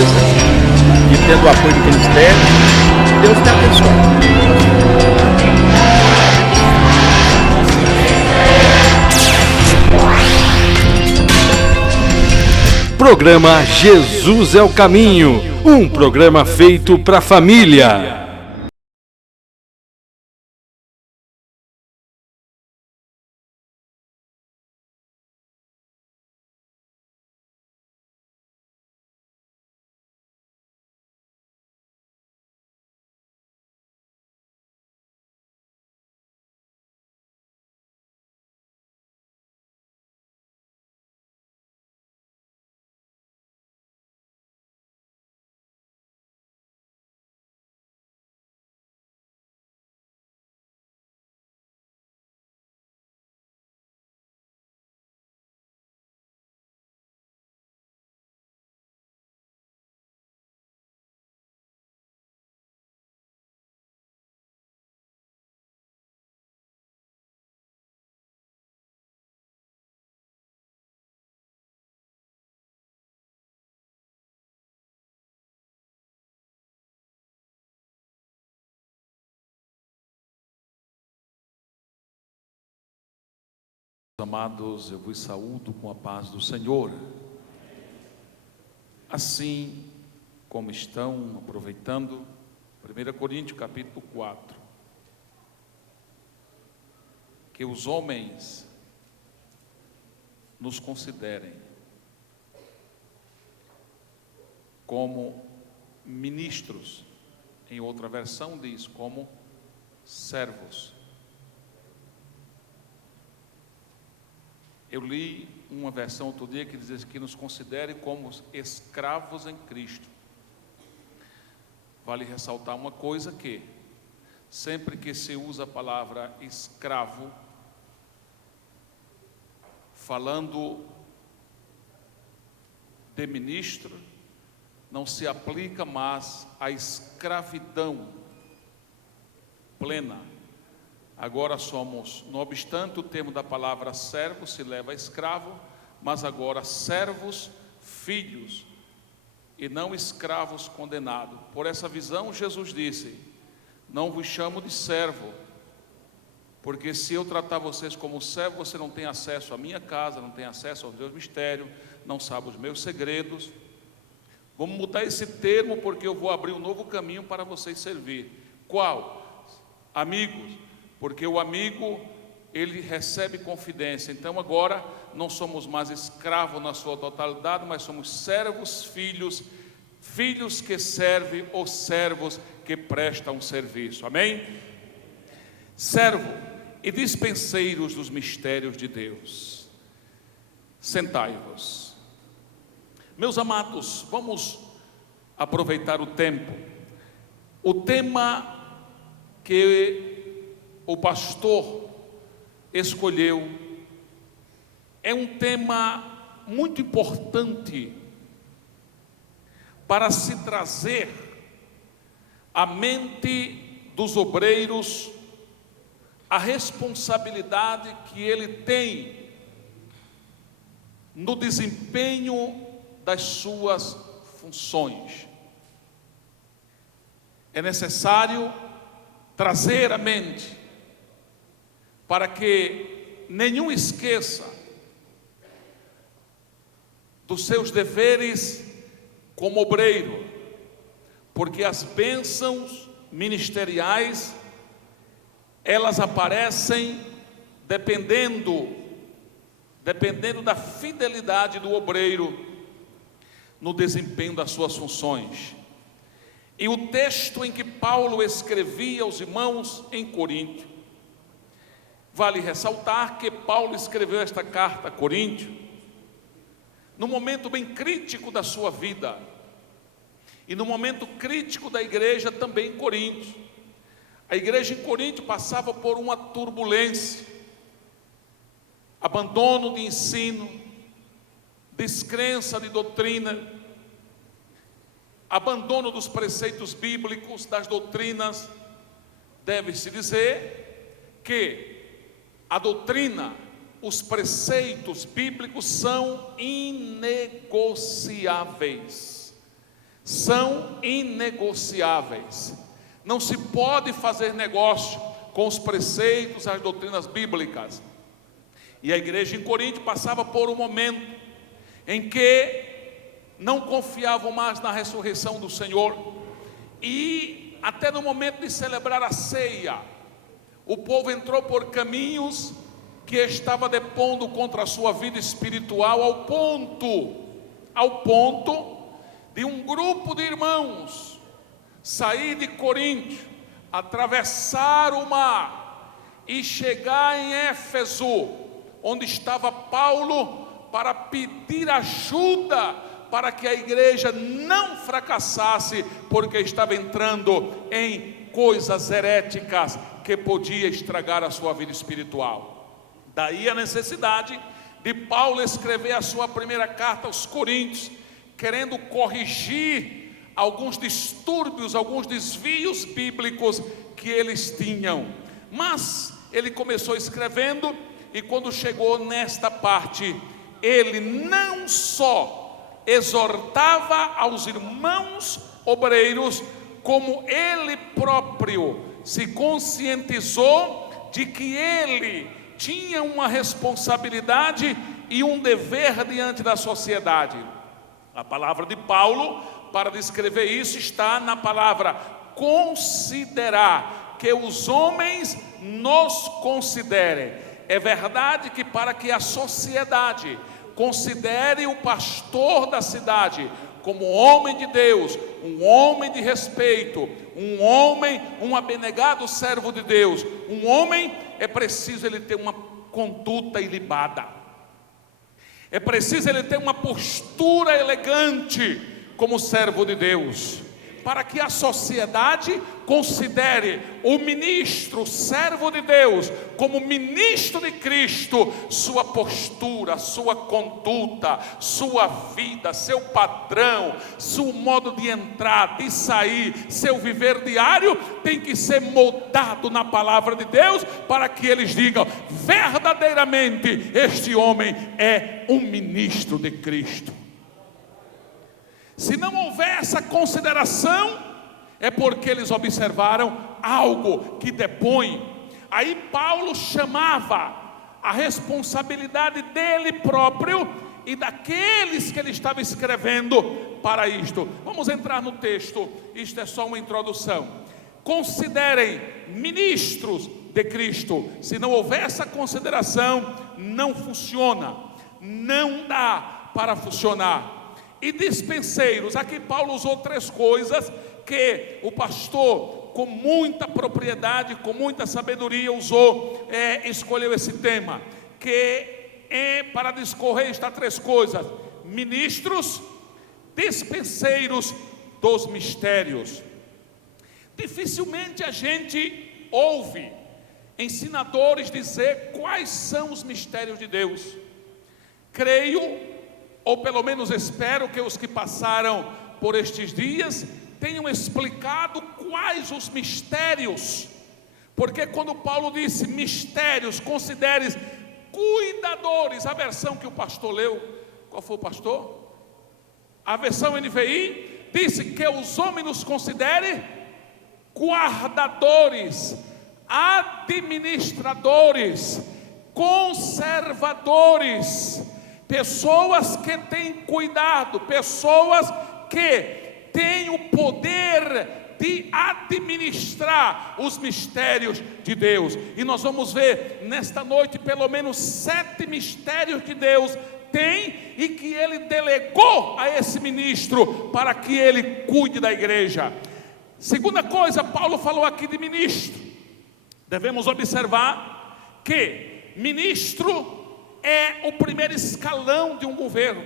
gentileza e tendo o apoio do ministério, Deus te abençoe. Programa Jesus é o Caminho, um programa feito para a família. Amados, eu vos saúdo com a paz do Senhor. Assim como estão aproveitando 1 Coríntios capítulo 4, que os homens nos considerem como ministros, em outra versão diz como servos. Eu li uma versão outro dia que diz que nos considere como escravos em Cristo. Vale ressaltar uma coisa que, sempre que se usa a palavra escravo, falando de ministro, não se aplica mais à escravidão plena. Agora somos, não obstante o termo da palavra servo se leva a escravo, mas agora servos, filhos, e não escravos condenados. Por essa visão, Jesus disse: não vos chamo de servo, porque se eu tratar vocês como servo, você não tem acesso à minha casa, não tem acesso aos meus mistérios, não sabe os meus segredos. Vamos mudar esse termo, porque eu vou abrir um novo caminho para vocês servir. Qual? Amigos. Porque o amigo, ele recebe confidência. Então agora não somos mais escravos na sua totalidade, mas somos servos, filhos, filhos que servem ou servos que prestam serviço. Amém? Servo e dispenseiros dos mistérios de Deus. Sentai-vos. Meus amados, vamos aproveitar o tempo. O tema que o pastor escolheu é um tema muito importante para se trazer à mente dos obreiros a responsabilidade que ele tem no desempenho das suas funções. É necessário trazer à mente para que nenhum esqueça dos seus deveres como obreiro, porque as bênçãos ministeriais, elas aparecem dependendo da fidelidade do obreiro no desempenho das suas funções. E o texto em que Paulo escrevia aos irmãos em Corinto, vale ressaltar que Paulo escreveu esta carta a Coríntio num momento bem crítico da sua vida e no momento crítico da igreja também em Coríntio. A igreja em Coríntio passava por uma turbulência, abandono de ensino, descrença de doutrina, abandono dos preceitos bíblicos, das doutrinas. Deve-se dizer que a doutrina, os preceitos bíblicos são inegociáveis. são inegociáveis. Não se pode fazer negócio com os preceitos, as doutrinas bíblicas. E a igreja em Corinto passava por um momento em que não confiavam mais na ressurreição do Senhor. E até no momento de celebrar a ceia, o povo entrou por caminhos que estava depondo contra a sua vida espiritual, ao ponto de um grupo de irmãos sair de Corinto, atravessar o mar e chegar em Éfeso, onde estava Paulo, para pedir ajuda para que a igreja não fracassasse, porque estava entrando em coisas heréticas que podia estragar a sua vida espiritual. Daí a necessidade de Paulo escrever a sua primeira carta aos Coríntios, querendo corrigir alguns distúrbios, alguns desvios bíblicos que eles tinham. Mas ele começou escrevendo, e quando chegou nesta parte, ele não só exortava aos irmãos obreiros, como ele próprio se conscientizou de que ele tinha uma responsabilidade e um dever diante da sociedade. A palavra de Paulo para descrever isso está na palavra considerar, que os homens nos considerem. É verdade que para que a sociedade considere o pastor da cidade como homem de Deus, um homem de respeito, um homem, um abnegado servo de Deus, um homem, é preciso ele ter uma conduta ilibada, é preciso ele ter uma postura elegante como servo de Deus, para que a sociedade considere o ministro, o servo de Deus, como ministro de Cristo, sua postura, sua conduta, sua vida, seu padrão, seu modo de entrar, de sair, seu viver diário, tem que ser moldado na palavra de Deus, para que eles digam, verdadeiramente, este homem é um ministro de Cristo. Se não houver essa consideração, é porque eles observaram algo que depõe. Aí Paulo chamava a responsabilidade dele próprio e daqueles que ele estava escrevendo para isto. Vamos entrar no texto, isto é só uma introdução. Considerem ministros de Cristo. Se não houver essa consideração, não funciona, não dá para funcionar. E dispenseiros, aqui Paulo usou 3 coisas que o pastor, com muita propriedade, com muita sabedoria, escolheu esse tema, que é para discorrer estas 3 coisas: ministros, dispenseiros dos mistérios. Dificilmente a gente ouve ensinadores dizer quais são os mistérios de Deus. Creio, ou pelo menos espero, que os que passaram por estes dias tenham explicado quais os mistérios, porque quando Paulo disse mistérios, considere cuidadores, a versão que o pastor leu, qual foi o pastor? A versão NVI disse que os homens nos considerem guardadores, administradores, conservadores, pessoas que têm cuidado, pessoas que têm o poder de administrar os mistérios de Deus. E nós vamos ver nesta noite pelo menos 7 mistérios que Deus tem e que Ele delegou a esse ministro para que ele cuide da igreja. Segunda coisa, Paulo falou aqui de ministro. Devemos observar que ministro é o primeiro escalão de um governo.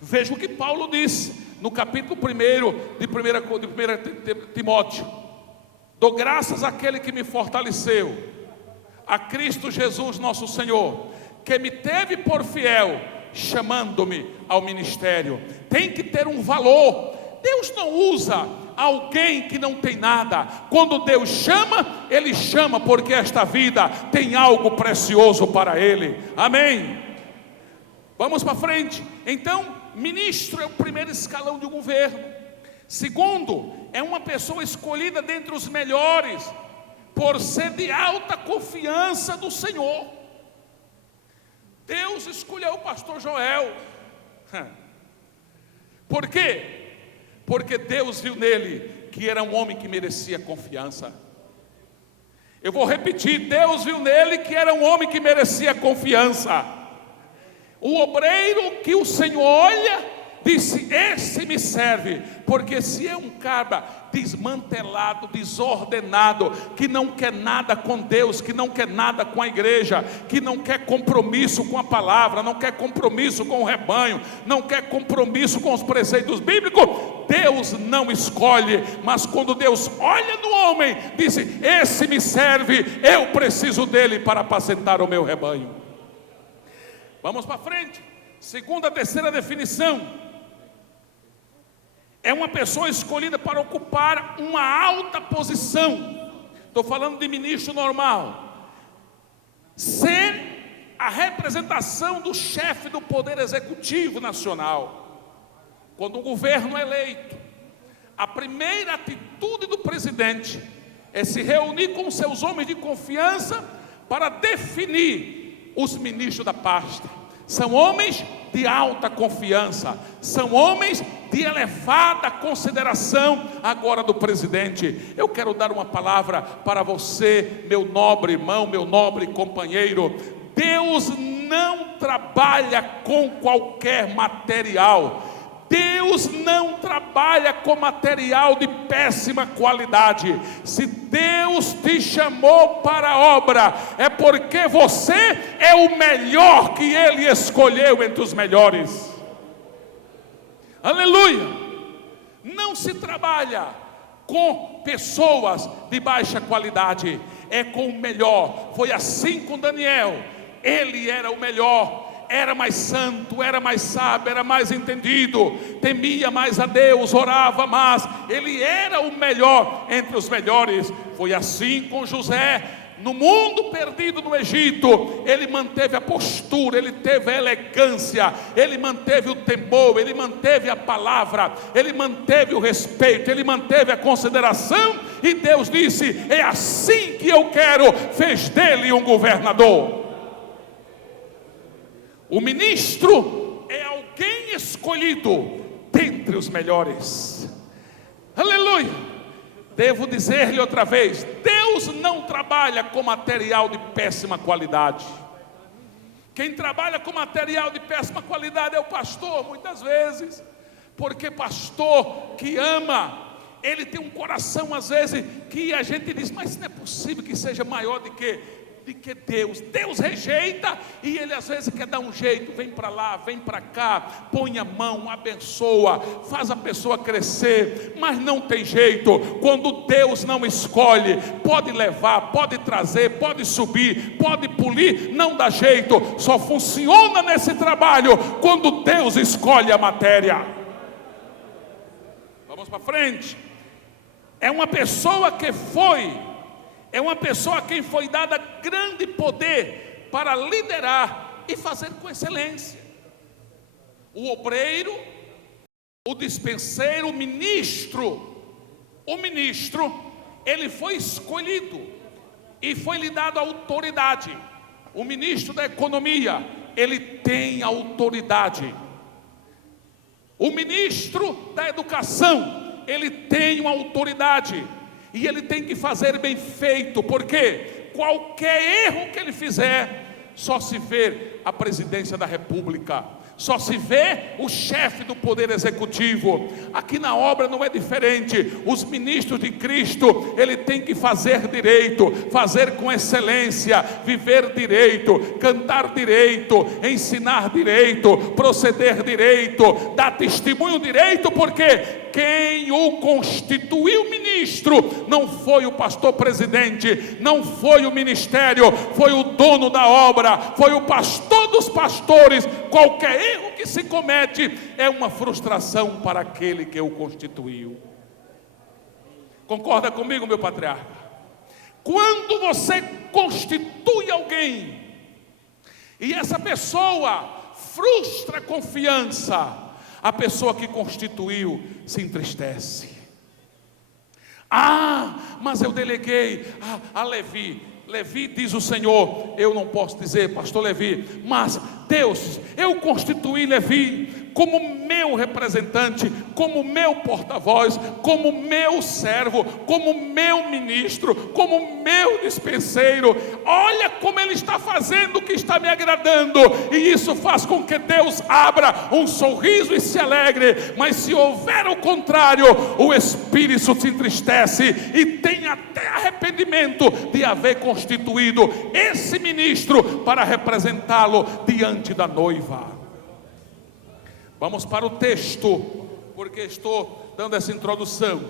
Veja o que Paulo disse no capítulo 1 de 1 Timóteo: dou graças àquele que me fortaleceu, a Cristo Jesus nosso Senhor, que me teve por fiel, chamando-me ao ministério. Tem que ter um valor. Deus não usa alguém que não tem nada. Quando Deus chama, Ele chama porque esta vida tem algo precioso para Ele. Amém? Vamos para frente. Então, ministro é o primeiro escalão de um governo. Segundo, é uma pessoa escolhida dentre os melhores, por ser de alta confiança do Senhor. Deus escolheu o pastor Joel. Por quê? Porque Deus viu nele que era um homem que merecia confiança. Eu vou repetir, Deus viu nele que era um homem que merecia confiança. O obreiro que o Senhor olha, disse: esse me serve, porque se é um cabra desmantelado, desordenado, que não quer nada com Deus, que não quer nada com a igreja, que não quer compromisso com a palavra, não quer compromisso com o rebanho, não quer compromisso com os preceitos bíblicos, Deus não escolhe. Mas quando Deus olha no homem, disse: esse me serve, eu preciso dele para apacentar o meu rebanho. Vamos para frente. Segunda, terceira definição: é uma pessoa escolhida para ocupar uma alta posição. Estou falando de ministro normal. Ser a representação do chefe do Poder Executivo Nacional. Quando o governo é eleito, a primeira atitude do presidente é se reunir com seus homens de confiança para definir os ministros da pasta. São homens de alta confiança, são homens de elevada consideração agora do presidente. Eu quero dar uma palavra para você, meu nobre irmão, meu nobre companheiro. Deus não trabalha com qualquer material. Deus não trabalha com material de péssima qualidade. Se Deus te chamou para a obra, é porque você é o melhor que Ele escolheu entre os melhores. Aleluia! Não se trabalha com pessoas de baixa qualidade, é com o melhor. Foi assim com Daniel. Ele era o melhor. Era mais santo, era mais sábio, era mais entendido, temia mais a Deus, orava mais. Ele era o melhor entre os melhores. Foi assim com José. No mundo perdido no Egito, ele manteve a postura, ele teve a elegância, ele manteve o temor, ele manteve a palavra, ele manteve o respeito, ele manteve a consideração. E Deus disse: é assim que eu quero. Fez dele um governador. O ministro é alguém escolhido dentre os melhores. Aleluia! Devo dizer-lhe outra vez: Deus não trabalha com material de péssima qualidade. Quem trabalha com material de péssima qualidade é o pastor, muitas vezes. Porque pastor que ama, ele tem um coração às vezes que a gente diz: mas não é possível que seja maior do que Deus. Deus rejeita e ele às vezes quer dar um jeito, vem para lá, vem para cá, põe a mão, abençoa, faz a pessoa crescer, mas não tem jeito. Quando Deus não escolhe, pode levar, pode trazer, pode subir, pode polir, não dá jeito. Só funciona nesse trabalho quando Deus escolhe a matéria. Vamos para frente. É uma pessoa que é uma pessoa a quem foi dada grande poder para liderar e fazer com excelência. O obreiro, o dispenseiro, o ministro, ele foi escolhido e foi-lhe dado autoridade. O ministro da economia, ele tem autoridade. O ministro da educação, ele tem uma autoridade. E ele tem que fazer bem feito, porque qualquer erro que ele fizer, só se vê a presidência da república, só se vê o chefe do poder executivo. Aqui na obra não é diferente. Os ministros de Cristo, ele tem que fazer direito, fazer com excelência, viver direito, cantar direito, ensinar direito, proceder direito, dar testemunho direito, porque quem o constituiu ministro não foi o pastor presidente, não foi o ministério, foi o dono da obra, foi o pastor dos pastores. Qualquer erro que se comete é uma frustração para aquele que o constituiu. Concorda comigo, meu patriarca? Quando você constitui alguém e essa pessoa frustra a confiança, a pessoa que constituiu se entristece. Ah, mas eu deleguei a Levi. Levi, diz o Senhor, eu não posso dizer, pastor Levi, mas Deus, eu constituí Levi como meu representante, como meu porta-voz, como meu servo, como meu ministro, como meu dispenseiro. Olha como ele está fazendo o que está me agradando, e isso faz com que Deus abra um sorriso e se alegre. Mas se houver o contrário, o espírito se entristece e tem até arrependimento de haver constituído esse ministro para representá-lo diante da noiva. Vamos para o texto, porque estou dando essa introdução.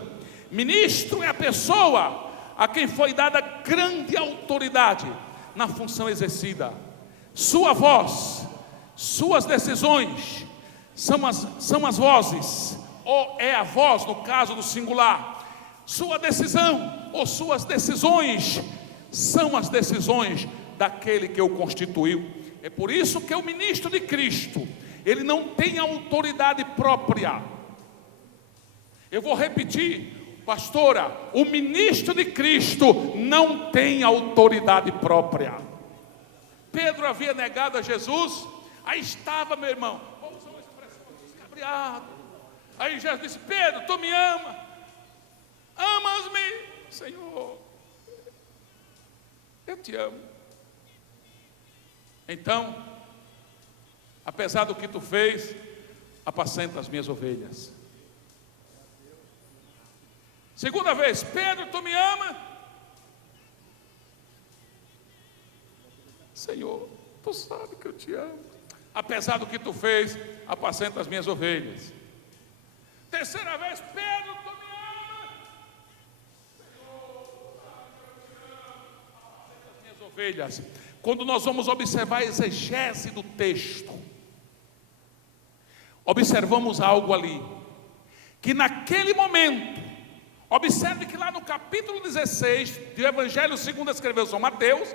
Ministro é a pessoa a quem foi dada grande autoridade na função exercida. Sua voz, suas decisões são as vozes, ou é a voz no caso do singular. Sua decisão ou suas decisões são as decisões daquele que o constituiu. É por isso que o ministro de Cristo, ele não tem autoridade própria. Eu vou repetir, pastora, o ministro de Cristo não tem autoridade própria. Pedro havia negado a Jesus, aí estava, meu irmão, vamos usar uma expressão descabriada. Aí Jesus disse: Pedro, tu me amas? Amas-me? Senhor, eu te amo. Então, apesar do que tu fez, apacenta as minhas ovelhas. Segunda vez: Pedro, tu me ama? Senhor, tu sabe que eu te amo. Apesar do que tu fez, apacenta as minhas ovelhas. Terceira vez: Pedro, tu me ama? Senhor, tu sabe que eu te amo. Apacenta as minhas ovelhas. Quando nós vamos observar a exegese do texto, observamos algo ali, que naquele momento, observe que lá no capítulo 16 do Evangelho segundo escreveu São Mateus,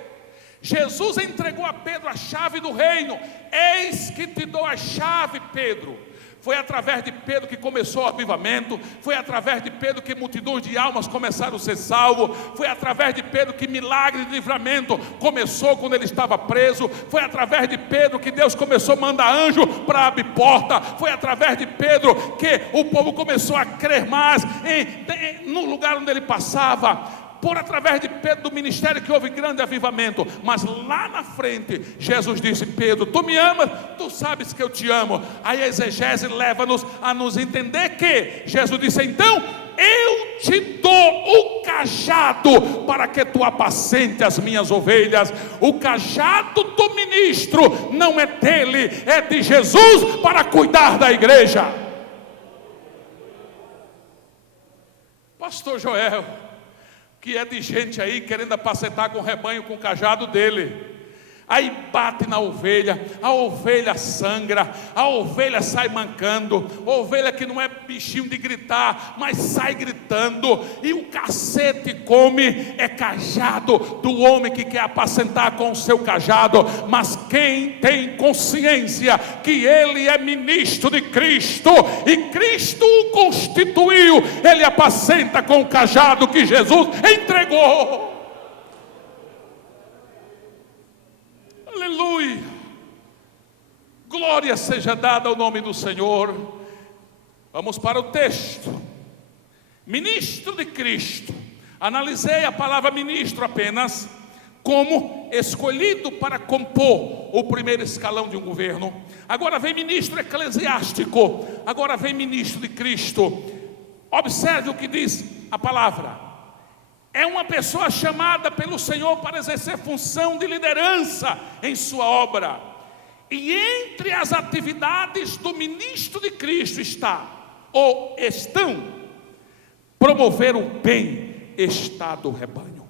Jesus entregou a Pedro a chave do reino. Eis que te dou a chave, Pedro. Foi através de Pedro que começou o avivamento. Foi através de Pedro que multidões de almas começaram a ser salvos. Foi através de Pedro que milagre de livramento começou quando ele estava preso. Foi através de Pedro que Deus começou a mandar anjo para abrir porta. Foi através de Pedro que o povo começou a crer mais no lugar onde ele passava. Por através de Pedro, do ministério, que houve grande avivamento. Mas lá na frente, Jesus disse: Pedro, tu me amas? Tu sabes que eu te amo. Aí a exegese leva-nos a nos entender que Jesus disse: então, eu te dou o cajado para que tu apacente as minhas ovelhas. O cajado do ministro não é dele, é de Jesus para cuidar da igreja. Pastor Joel, que é de gente aí querendo apacentar com o rebanho com o cajado dele. Aí bate na ovelha, a ovelha sangra, a ovelha sai mancando, a ovelha que não é bichinho de gritar, mas sai gritando, e o cacete come. É cajado do homem que quer apacentar com o seu cajado. Mas quem tem consciência que ele é ministro de Cristo, e Cristo o constituiu, ele apacenta com o cajado que Jesus entregou. Aleluia, glória seja dada ao nome do Senhor. Vamos para o texto. Ministro de Cristo. Analisei a palavra ministro apenas como escolhido para compor o primeiro escalão de um governo. Agora vem ministro eclesiástico, agora vem ministro de Cristo. Observe o que diz a palavra. É uma pessoa chamada pelo Senhor para exercer função de liderança em sua obra. E entre as atividades do ministro de Cristo estão promover o bem-estar do rebanho.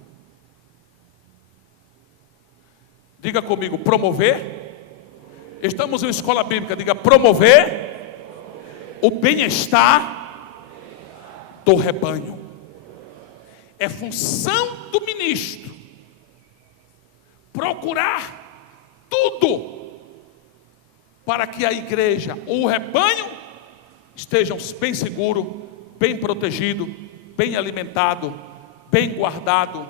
Diga comigo, promover. Estamos em escola bíblica, diga promover o bem-estar do rebanho. É função do ministro procurar tudo para que a igreja, o rebanho, estejam bem seguros, bem protegidos, bem alimentados, bem guardados.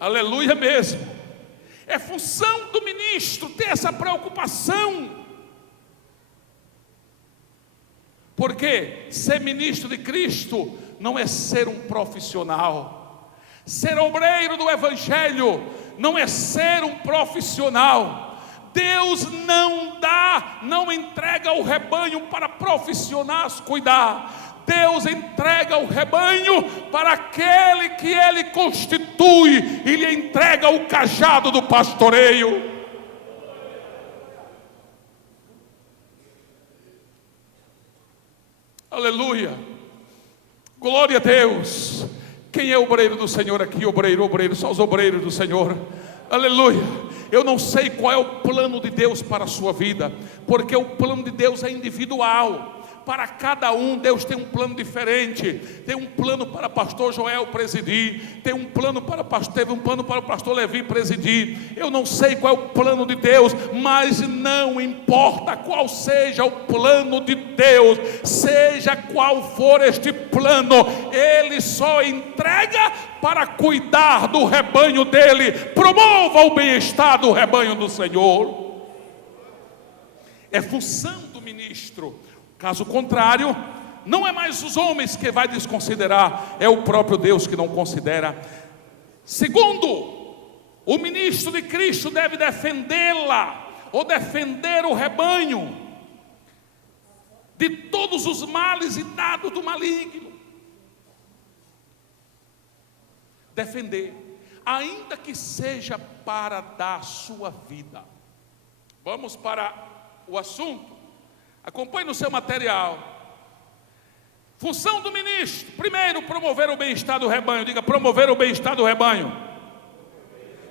Aleluia mesmo. É função do ministro ter essa preocupação. Porque ser ministro de Cristo não é ser um profissional. Ser obreiro do Evangelho não é ser um profissional. Deus não entrega o rebanho para profissionais cuidar. Deus entrega o rebanho para aquele que Ele constitui e lhe entrega o cajado do pastoreio. Aleluia, glória a Deus. Quem é o obreiro do Senhor aqui? Obreiro, só os obreiros do Senhor. Aleluia. Eu não sei qual é o plano de Deus para a sua vida, porque o plano de Deus é individual. Para cada um, Deus tem um plano diferente. Tem um plano para pastor Joel presidir, teve um plano para o pastor Levi presidir. Eu não sei qual é o plano de Deus, mas não importa qual seja o plano de Deus, seja qual for este plano, Ele só entrega para cuidar do rebanho dele. Promova o bem-estar do rebanho do Senhor. É função do ministro. Caso contrário, não é mais os homens que vai desconsiderar, é o próprio Deus que não considera. Segundo, o ministro de Cristo deve defendê-la, ou defender o rebanho, de todos os males e dados do maligno. Defender, ainda que seja para dar sua vida. Vamos para o assunto. Acompanhe no seu material. Função do ministro: primeiro, promover o bem-estar do rebanho. Diga: promover o bem-estar do rebanho.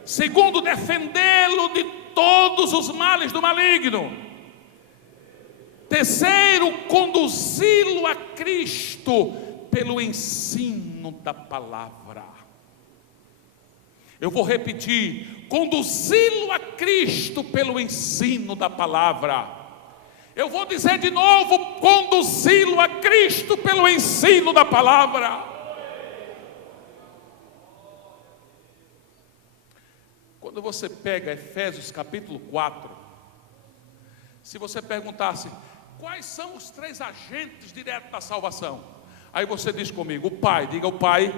Segundo, defendê-lo de todos os males do maligno. Terceiro, conduzi-lo a Cristo pelo ensino da palavra. Eu vou repetir: conduzi-lo a Cristo pelo ensino da palavra. Eu vou dizer de novo: conduzi-lo a Cristo pelo ensino da palavra. Quando você pega Efésios capítulo 4, se você perguntasse quais são os 3 agentes diretos da salvação, aí você diz comigo: o Pai. Diga: o Pai.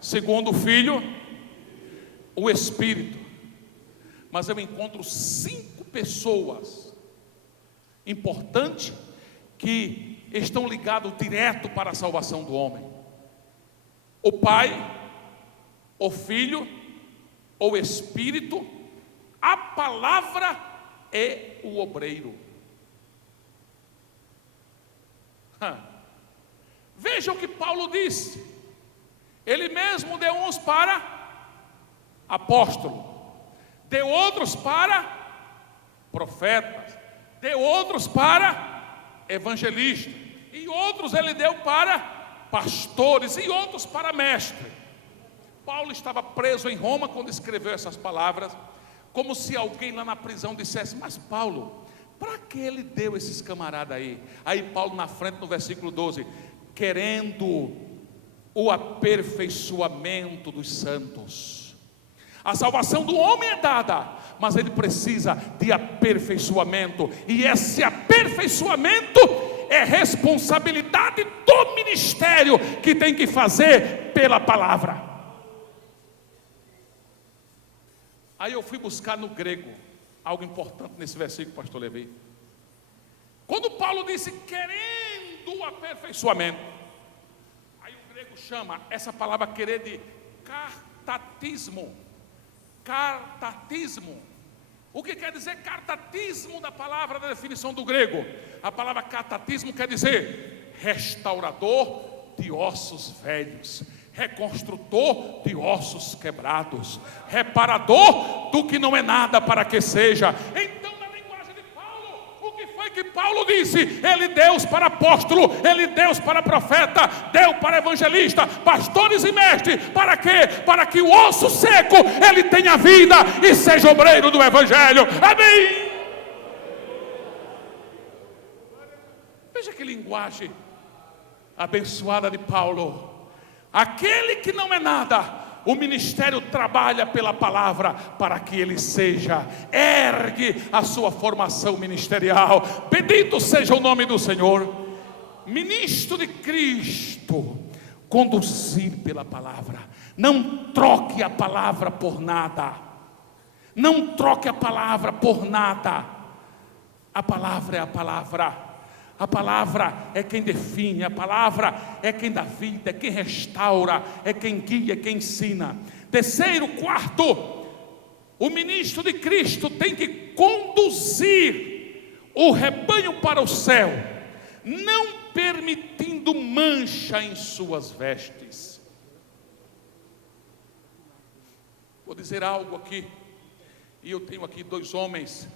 Segundo, o Filho, o Espírito. Mas eu encontro 5 pessoas importante que estão ligados direto para a salvação do homem: o Pai, o Filho, o Espírito, a palavra e o obreiro. Veja o que Paulo disse. Ele mesmo deu uns para apóstolo, deu outros para profetas, deu outros para evangelistas, e outros ele deu para pastores, e outros para mestres. Paulo estava preso em Roma quando escreveu essas palavras, como se alguém lá na prisão dissesse: mas Paulo, para que ele deu esses camaradas aí? Aí Paulo na frente no versículo 12: querendo o aperfeiçoamento dos santos. A salvação do homem é dada, mas ele precisa de aperfeiçoamento, e esse aperfeiçoamento é responsabilidade do ministério, que tem que fazer pela palavra. Aí eu fui buscar no grego algo importante nesse versículo, pastor Levi. Quando Paulo disse querendo o aperfeiçoamento, aí o grego chama essa palavra querer de cartatismo. Cartatismo. O que quer dizer cartatismo da palavra, da definição do grego? A palavra cartatismo quer dizer restaurador de ossos velhos, reconstrutor de ossos quebrados, reparador do que não é nada para que seja. Então, na linguagem de Paulo, o que foi que Paulo disse? Ele deu para apóstolo, ele deu para profeta, deu para evangelista, pastores e mestres. Para quê? Para que o osso seco ele tenha vida e seja obreiro do evangelho. Amém. Veja que linguagem abençoada de Paulo. Aquele que não é nada, o ministério trabalha pela palavra para que ele seja, ergue a sua formação ministerial. Bendito seja o nome do Senhor. Ministro de Cristo, conduzir pela palavra. Não troque a palavra por nada. Não troque a palavra por nada. A palavra é a palavra. A palavra é quem define, a palavra é quem dá vida, é quem restaura, é quem guia, é quem ensina. Terceiro, quarto, o ministro de Cristo tem que conduzir o rebanho para o céu, não permitindo mancha em suas vestes. Vou dizer algo aqui, e eu tenho aqui 2 homens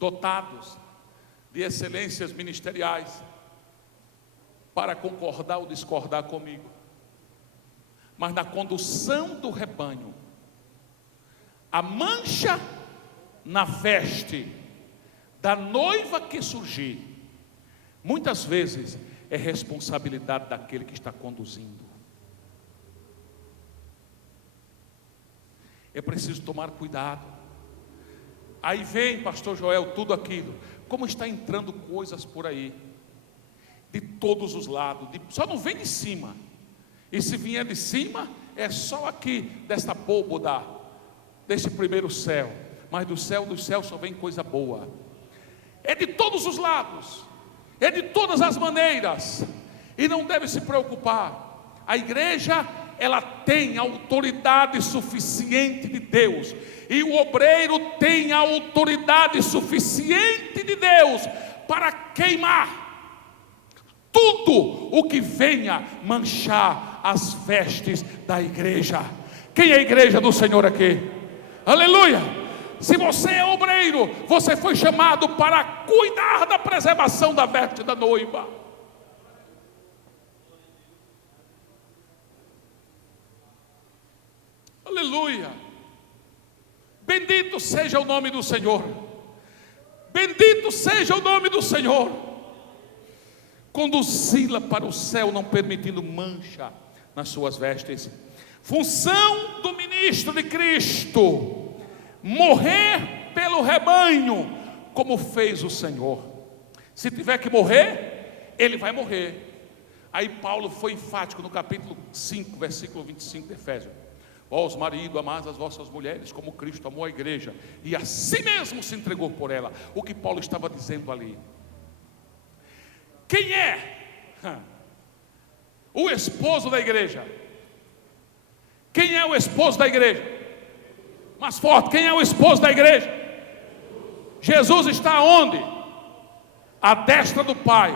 dotados de excelências ministeriais para concordar ou discordar comigo, mas na condução do rebanho, a mancha na veste da noiva que surgir, muitas vezes é responsabilidade daquele que está conduzindo. É preciso tomar cuidado. Aí vem, pastor Joel, tudo aquilo. Como está entrando coisas por aí, de todos os lados, só não vem de cima. E se vier de cima, é só aqui, desta abóboda, deste primeiro céu. Mas do céu dos céus só vem coisa boa. É de todos os lados, é de todas as maneiras. E não deve se preocupar. A igreja, ela tem autoridade suficiente de Deus, e o obreiro tem a autoridade suficiente de Deus para queimar tudo o que venha manchar as vestes da igreja. Quem é a igreja do Senhor aqui? Aleluia! Se você é obreiro, você foi chamado para cuidar da preservação da veste da noiva. Aleluia! Bendito seja o nome do Senhor. Bendito seja o nome do Senhor. Conduzi-la para o céu, não permitindo mancha nas suas vestes. Função do ministro de Cristo: morrer pelo rebanho, como fez o Senhor. Se tiver que morrer, ele vai morrer. Aí Paulo foi enfático no capítulo 5, versículo 25 de Efésios: ó, os maridos, amais as vossas mulheres, como Cristo amou a igreja, e a si mesmo se entregou por ela. O que Paulo estava dizendo ali? Quem é o esposo da igreja? Quem é o esposo da igreja? Mais forte, quem é o esposo da igreja? Jesus está onde? À destra do Pai.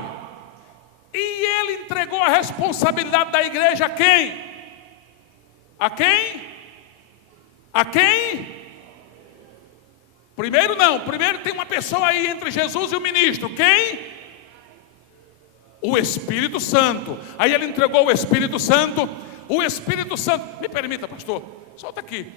E ele entregou a responsabilidade da igreja a quem? A quem? A quem? Primeiro não, primeiro tem uma pessoa aí entre Jesus e o ministro. Quem? O Espírito Santo. Aí ele entregou o Espírito Santo. O Espírito Santo, me permita, pastor, solta aqui,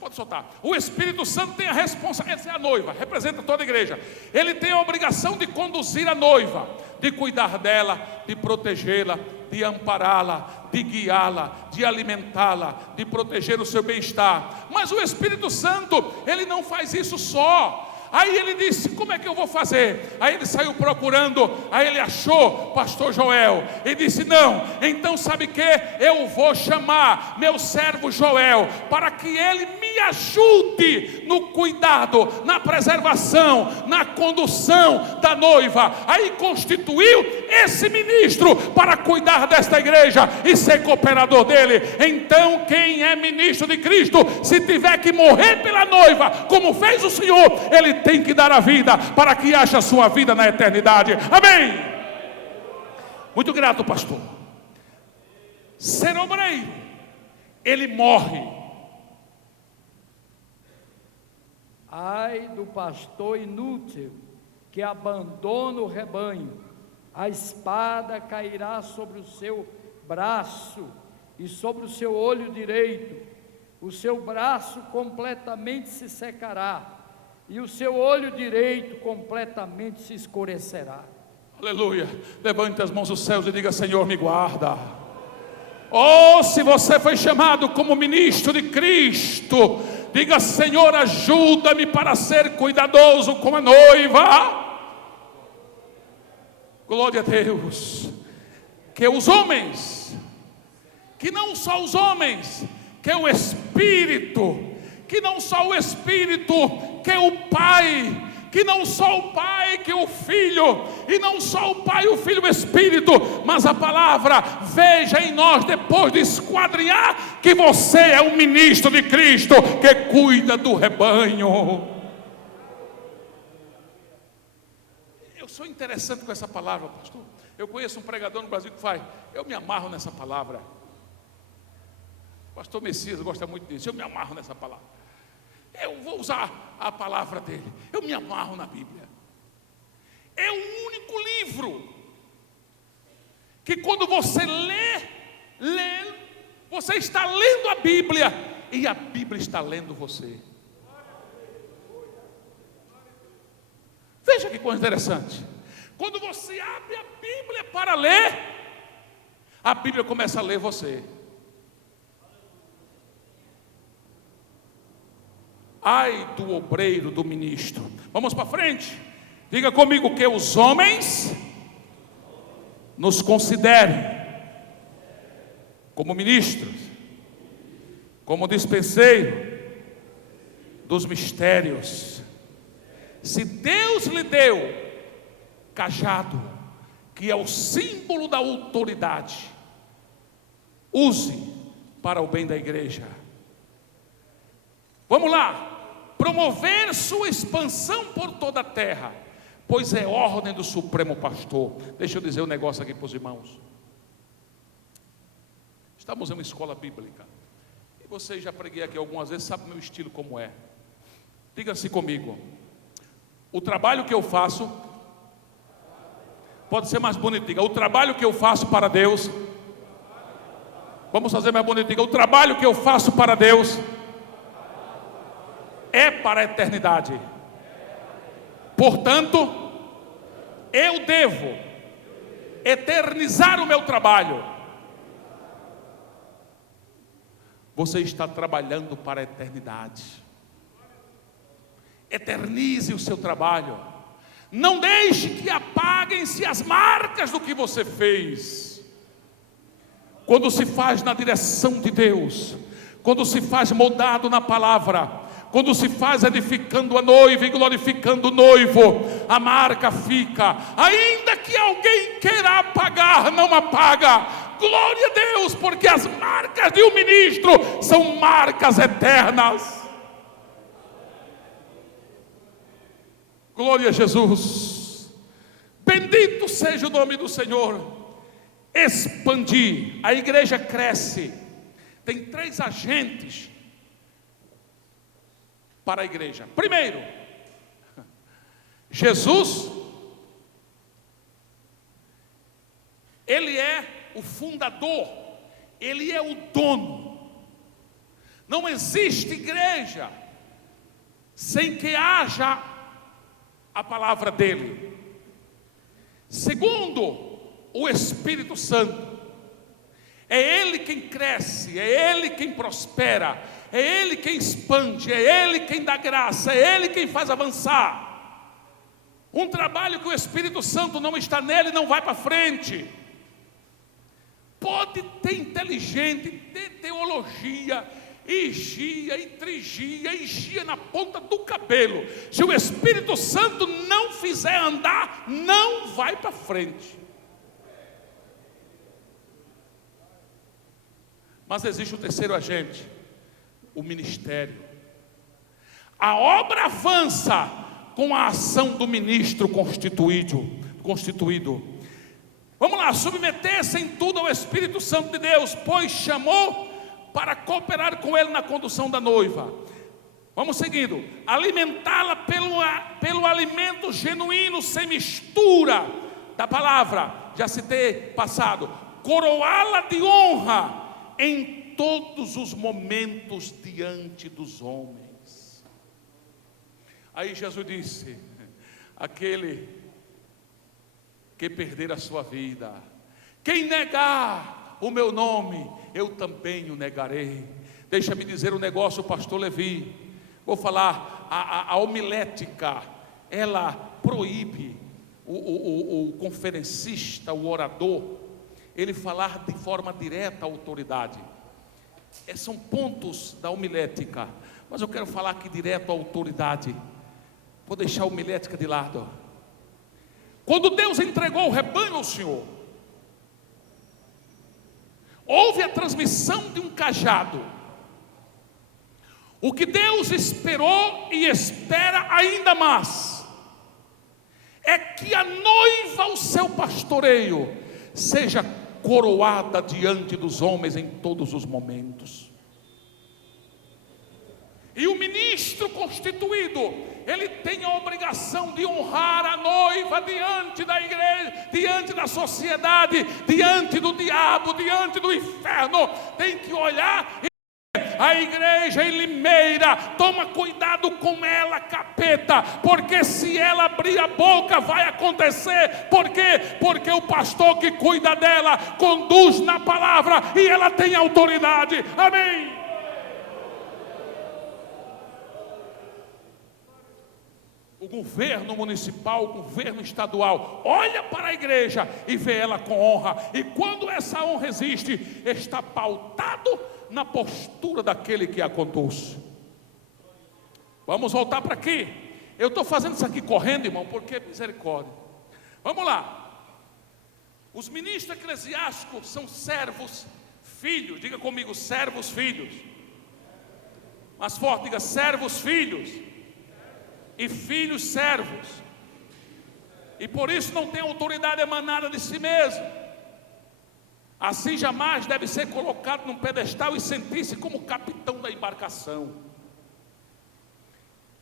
pode soltar. O Espírito Santo tem a responsabilidade, essa é a noiva, representa toda a igreja. Ele tem a obrigação de conduzir a noiva, de cuidar dela, de protegê-la, de ampará-la, de guiá-la, de alimentá-la, de proteger o seu bem-estar. Mas o Espírito Santo, ele não faz isso só. Aí ele disse: como é que eu vou fazer? Aí ele saiu procurando, aí ele achou pastor Joel, e disse: não, então sabe o que? Eu vou chamar meu servo Joel, para que ele me ajude no cuidado, na preservação, na condução da noiva. Aí constituiu esse ministro para cuidar desta igreja e ser cooperador dele. Então quem é ministro de Cristo, se tiver que morrer pela noiva, como fez o Senhor, ele tem que dar a vida para que ache a sua vida na eternidade. Amém. Muito grato, pastor. Ser obreiro, ele morre. Ai do pastor inútil que abandona o rebanho, a espada cairá sobre o seu braço e sobre o seu olho direito, o seu braço completamente se secará, e o seu olho direito completamente se escurecerá. Aleluia. Levante as mãos aos céus e diga: Senhor, me guarda. Oh, se você foi chamado como ministro de Cristo, diga: Senhor, ajuda-me para ser cuidadoso com a noiva. Glória a Deus. Que os homens, que não só os homens, que o Espírito, que não só o Espírito, que o Pai, que não só o Pai, que o Filho, e não só o Pai, o Filho e o Espírito, mas a palavra veja em nós, depois de esquadrinhar, que você é um ministro de Cristo, que cuida do rebanho. Eu sou interessante com essa palavra, pastor. Eu conheço um pregador no Brasil que faz, eu me amarro nessa palavra. O pastor Messias gosta muito disso, eu me amarro nessa palavra. Eu vou usar a palavra dele, eu me amarro na Bíblia. É o único livro que quando você lê, você está lendo a Bíblia e a Bíblia está lendo você. Veja que coisa interessante. Quando você abre a Bíblia para ler, a Bíblia começa a ler você. Ai do obreiro, do ministro. Vamos para frente. Diga comigo: que os homens nos considerem como ministros, como dispenseiro dos mistérios. Se Deus lhe deu cajado, que é o símbolo da autoridade, use para o bem da igreja. Vamos lá. Promover sua expansão por toda a terra, pois é ordem do Supremo Pastor. Deixa eu dizer um negócio aqui para os irmãos. Estamos em uma escola bíblica, e vocês já preguei aqui algumas vezes, sabe o meu estilo como é. Diga-se comigo: o trabalho que eu faço, pode ser mais bonito, diga: o trabalho que eu faço para Deus. Vamos fazer mais bonito, diga: o trabalho que eu faço para Deus é para a eternidade. Portanto, eu devo eternizar o meu trabalho. Você está trabalhando para a eternidade. Eternize o seu trabalho. Não deixe que apaguem-se as marcas do que você fez. Quando se faz na direção de Deus, quando se faz moldado na palavra, quando se faz edificando a noiva e glorificando o noivo, a marca fica. Ainda que alguém queira apagar, não apaga. Glória a Deus, porque as marcas de um ministro são marcas eternas. Glória a Jesus. Bendito seja o nome do Senhor. Expandir. A igreja cresce. Tem 3 agentes para a igreja. Primeiro, Jesus, Ele é o fundador, Ele é o dono. Não existe igreja sem que haja a palavra dEle. Segundo, o Espírito Santo. É Ele quem cresce, é Ele quem prospera, é Ele quem expande, é Ele quem dá graça, é Ele quem faz avançar. Um trabalho que o Espírito Santo não está nele não vai para frente. Pode ter inteligente, ter teologia, higia e trigia, higia na ponta do cabelo. Se o Espírito Santo não fizer andar, não vai para frente. Mas existe o terceiro agente, o ministério. A obra avança com a ação do ministro constituído. Vamos lá, submeter-se em tudo ao Espírito Santo de Deus, pois chamou para cooperar com ele na condução da noiva. Vamos seguindo. Alimentá-la pelo alimento genuíno, sem mistura da palavra. Já citei passado. Coroá-la de honra em todos os momentos diante dos homens. Aí Jesus disse: aquele que perder a sua vida. Quem negar o meu nome, eu também o negarei. Deixa-me dizer um negócio, pastor Levi. Vou falar, a homilética, ela proíbe o conferencista, o orador, ele falar de forma direta à autoridade. São pontos da homilética, mas eu quero falar aqui direto à autoridade. Vou deixar a homilética de lado. Quando Deus entregou o rebanho ao Senhor, houve a transmissão de um cajado. O que Deus esperou e espera ainda mais é que a noiva, o seu pastoreio, seja coroada diante dos homens em todos os momentos. E o ministro constituído, ele tem a obrigação de honrar a noiva diante da igreja, diante da sociedade, diante do diabo, diante do inferno. Tem que olhar e a igreja em Limeira, toma cuidado com ela, capeta, porque se ela abrir a boca vai acontecer. Por quê? Porque o pastor que cuida dela conduz na palavra e ela tem autoridade. Amém. O governo municipal, o governo estadual olha para a igreja e vê ela com honra, e quando essa honra existe, está pautado na postura daquele que a conduz. Vamos voltar para aqui. Eu estou fazendo isso aqui correndo, irmão, porque misericórdia. Vamos lá. Os ministros eclesiásticos são servos filhos. Diga comigo, servos filhos. Mais forte, diga servos filhos. E filhos servos. E por isso não tem autoridade emanada de si mesmo. Assim jamais deve ser colocado num pedestal e sentir-se como capitão da embarcação.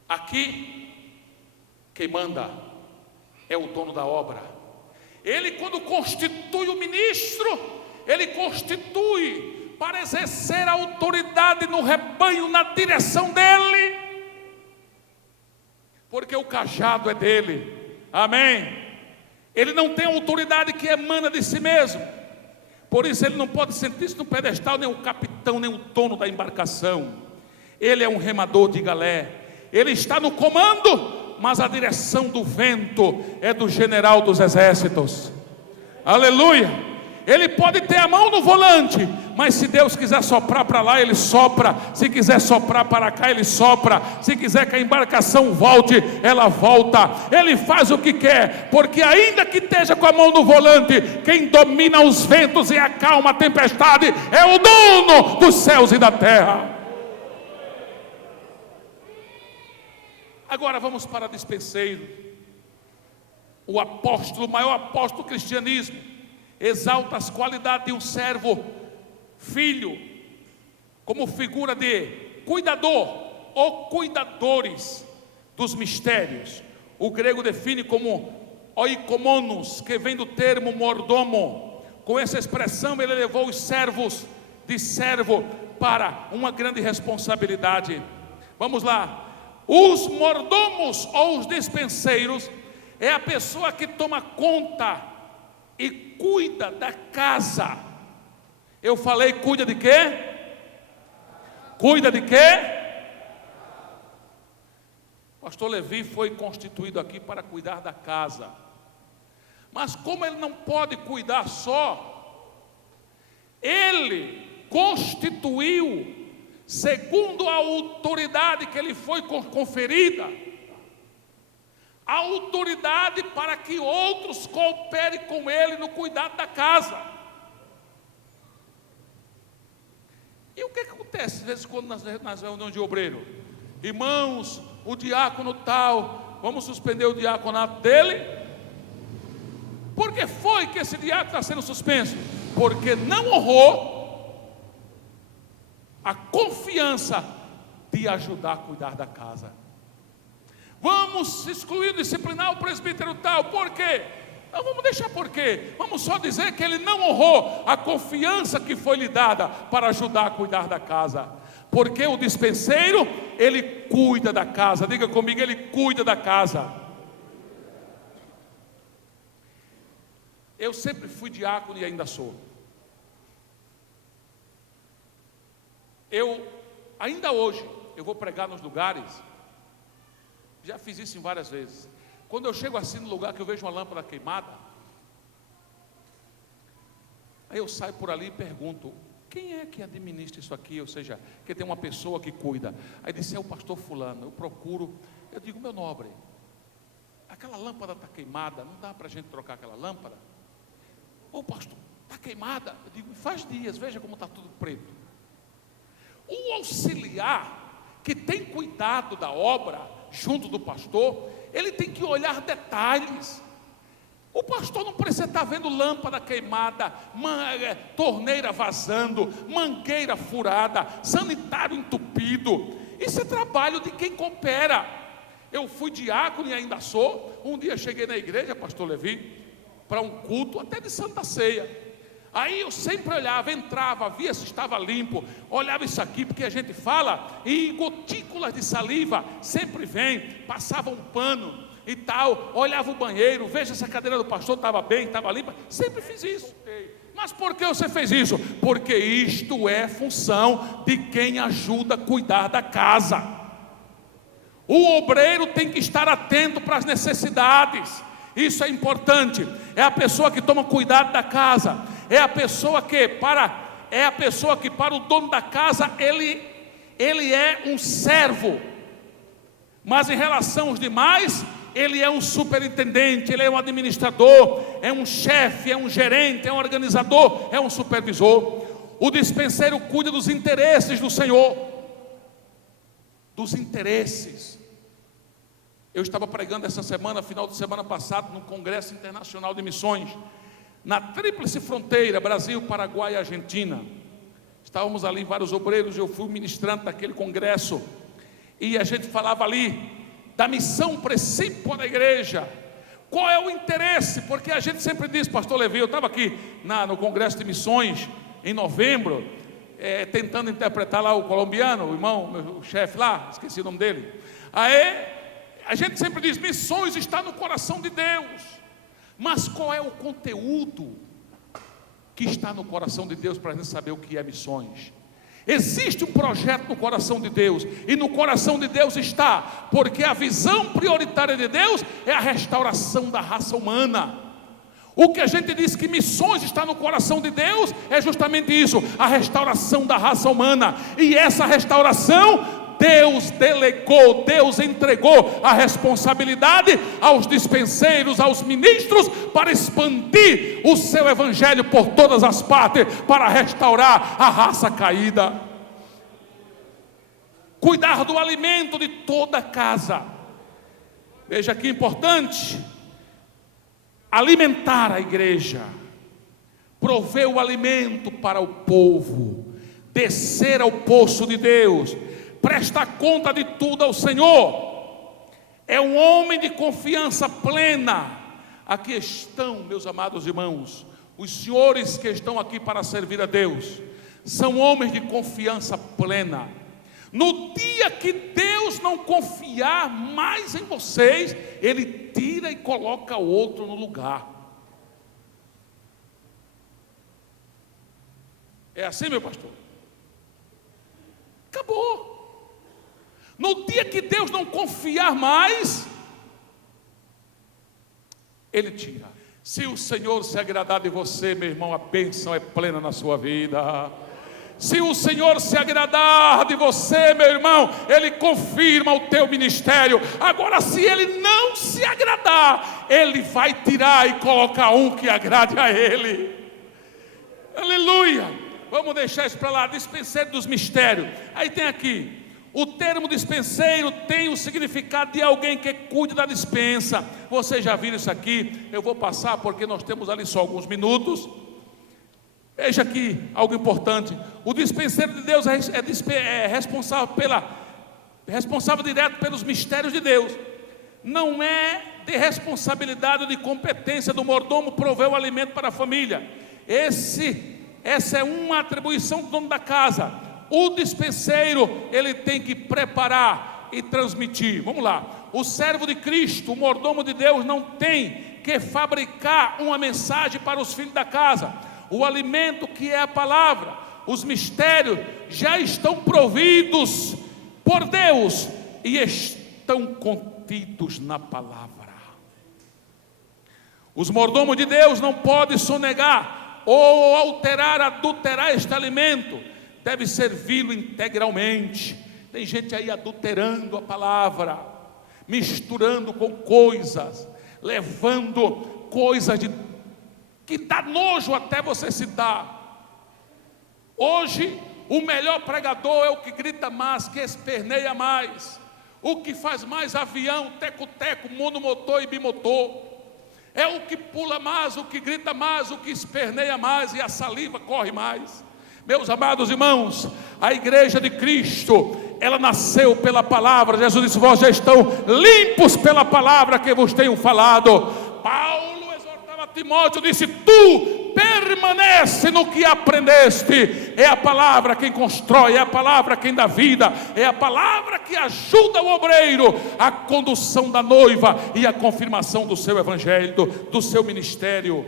Aqui, quem manda é o dono da obra. Ele, quando constitui o ministro, ele constitui para exercer a autoridade no rebanho, na direção dele, porque o cajado é dele. Amém. Ele não tem autoridade que emana de si mesmo. Por isso ele não pode sentir-se no pedestal, nem o capitão, nem o dono da embarcação. Ele é um remador de galé. Ele está no comando, mas a direção do vento é do general dos exércitos. Aleluia. Ele pode ter a mão no volante, mas se Deus quiser soprar para lá, ele sopra. Se quiser soprar para cá, ele sopra. Se quiser que a embarcação volte, ela volta. Ele faz o que quer, porque ainda que esteja com a mão no volante, quem domina os ventos e acalma a tempestade é o dono dos céus e da terra. Agora vamos para dispenseiro. O apóstolo, o maior apóstolo do cristianismo, exalta as qualidades de um servo filho, como figura de cuidador ou cuidadores dos mistérios. O grego define como oikomonos, que vem do termo mordomo. Com essa expressão ele levou os servos de servo para uma grande responsabilidade. Vamos lá. Os mordomos ou os dispenseiros é a pessoa que toma conta e cuida da casa. Eu falei, cuida de quê? Cuida de quê? Pastor Levi foi constituído aqui para cuidar da casa. Mas como ele não pode cuidar só, ele constituiu, segundo a autoridade que lhe foi conferida, a autoridade para que outros cooperem com ele no cuidado da casa. E o que acontece às vezes quando nas reuniões de obreiro? Irmãos, o diácono tal, vamos suspender o diaconato dele? Por que foi que esse diácono está sendo suspenso? Porque não honrou a confiança de ajudar a cuidar da casa. Vamos excluir, disciplinar o presbítero tal. Por quê? Não vamos deixar por quê. Vamos só dizer que ele não honrou a confiança que foi lhe dada para ajudar a cuidar da casa. Porque o dispenseiro, ele cuida da casa. Diga comigo, ele cuida da casa. Eu sempre fui diácono e ainda sou. Ainda hoje, eu vou pregar nos lugares, já fiz isso em várias vezes. Quando eu chego assim no lugar que eu vejo uma lâmpada queimada, aí eu saio por ali e pergunto: quem é que administra isso aqui? Ou seja, que tem uma pessoa que cuida. Aí disse: é o pastor fulano. Eu procuro, eu digo: meu nobre, aquela lâmpada está queimada, não dá para a gente trocar aquela lâmpada? Ô pastor, está queimada. Eu digo: faz dias, veja como está tudo preto. O auxiliar que tem cuidado da obra junto do pastor, ele tem que olhar detalhes. O pastor não precisa estar vendo lâmpada queimada, torneira vazando, mangueira furada, sanitário entupido. Isso é trabalho de quem coopera. Eu fui diácono e ainda sou. Um dia cheguei na igreja, pastor Levi, para um culto até de Santa Ceia. Aí eu sempre olhava, entrava, via se estava limpo, olhava isso aqui, porque a gente fala, e gotículas de saliva sempre vem, passava um pano e tal, olhava o banheiro, veja se a cadeira do pastor estava bem, estava limpa, sempre fiz isso. Mas por que você fez isso? Porque isto é função de quem ajuda a cuidar da casa. O obreiro tem que estar atento para as necessidades. Isso é importante. É a pessoa que toma cuidado da casa. É a pessoa que para o dono da casa ele é um servo. Mas em relação aos demais, ele é um superintendente, ele é um administrador, é um chefe, é um gerente, é um organizador, é um supervisor. O dispenseiro cuida dos interesses do Senhor. Dos interesses. Eu estava pregando essa semana, final de semana passado, no Congresso Internacional de Missões, na Tríplice Fronteira, Brasil, Paraguai e Argentina. Estávamos ali, vários obreiros, eu fui ministrante daquele congresso, e a gente falava ali da missão principal da igreja. Qual é o interesse? Porque a gente sempre diz, pastor Levi, eu estava aqui no Congresso de Missões, em novembro, tentando interpretar lá o colombiano, o irmão, meu chefe lá, esqueci o nome dele. Aí a gente sempre diz: missões está no coração de Deus. Mas qual é o conteúdo que está no coração de Deus para a gente saber o que é missões? Existe um projeto no coração de Deus, e no coração de Deus está, porque a visão prioritária de Deus é a restauração da raça humana. O que a gente diz que missões está no coração de Deus é justamente isso, a restauração da raça humana. E essa restauração Deus delegou, Deus entregou a responsabilidade aos dispenseiros, aos ministros, para expandir o seu evangelho por todas as partes, para restaurar a raça caída, cuidar do alimento de toda a casa. Veja que importante: alimentar a igreja, prover o alimento para o povo, descer ao poço de Deus, presta conta de tudo ao Senhor. É um homem de confiança plena. Aqui estão, meus amados irmãos, os senhores que estão aqui para servir a Deus, são homens de confiança plena. No dia que Deus não confiar mais em vocês, Ele tira e coloca outro no lugar. É assim, meu pastor? Acabou. No dia que Deus não confiar mais, Ele tira. Se o Senhor se agradar de você, meu irmão, a bênção é plena na sua vida. Se o Senhor se agradar de você, meu irmão, Ele confirma o teu ministério. Agora, se Ele não se agradar, Ele vai tirar e colocar um que agrade a Ele. Aleluia. Vamos deixar isso para lá. Dispenseiro dos mistérios. Aí tem aqui: o termo dispenseiro tem o significado de alguém que cuida da dispensa. Vocês já viram isso aqui? Eu vou passar porque nós temos ali só alguns minutos. Veja aqui algo importante: o dispenseiro de Deus é responsável direto pelos mistérios de Deus. Não é de responsabilidade ou de competência do mordomo prover o alimento para a família. Essa é uma atribuição do dono da casa. O dispenseiro, ele tem que preparar e transmitir. Vamos lá: o servo de Cristo, o mordomo de Deus, não tem que fabricar uma mensagem para os filhos da casa. O alimento que é a palavra, os mistérios já estão providos por Deus e estão contidos na palavra. Os mordomos de Deus não podem sonegar ou alterar, adulterar este alimento. Deve servi-lo integralmente. Tem gente aí adulterando a palavra, misturando com coisas, levando coisas que dá nojo até você citar. Hoje, o melhor pregador é o que grita mais, que esperneia mais, o que faz mais avião, teco-teco, monomotor e bimotor. É o que pula mais, o que grita mais, o que esperneia mais e a saliva corre mais. Meus amados irmãos, a igreja de Cristo, ela nasceu pela palavra. Jesus disse: vós já estão limpos pela palavra que vos tenho falado. Paulo exortava Timóteo, disse: tu permanece no que aprendeste. É a palavra quem constrói, é a palavra quem dá vida, é a palavra que ajuda o obreiro à condução da noiva e à confirmação do seu evangelho, do seu ministério.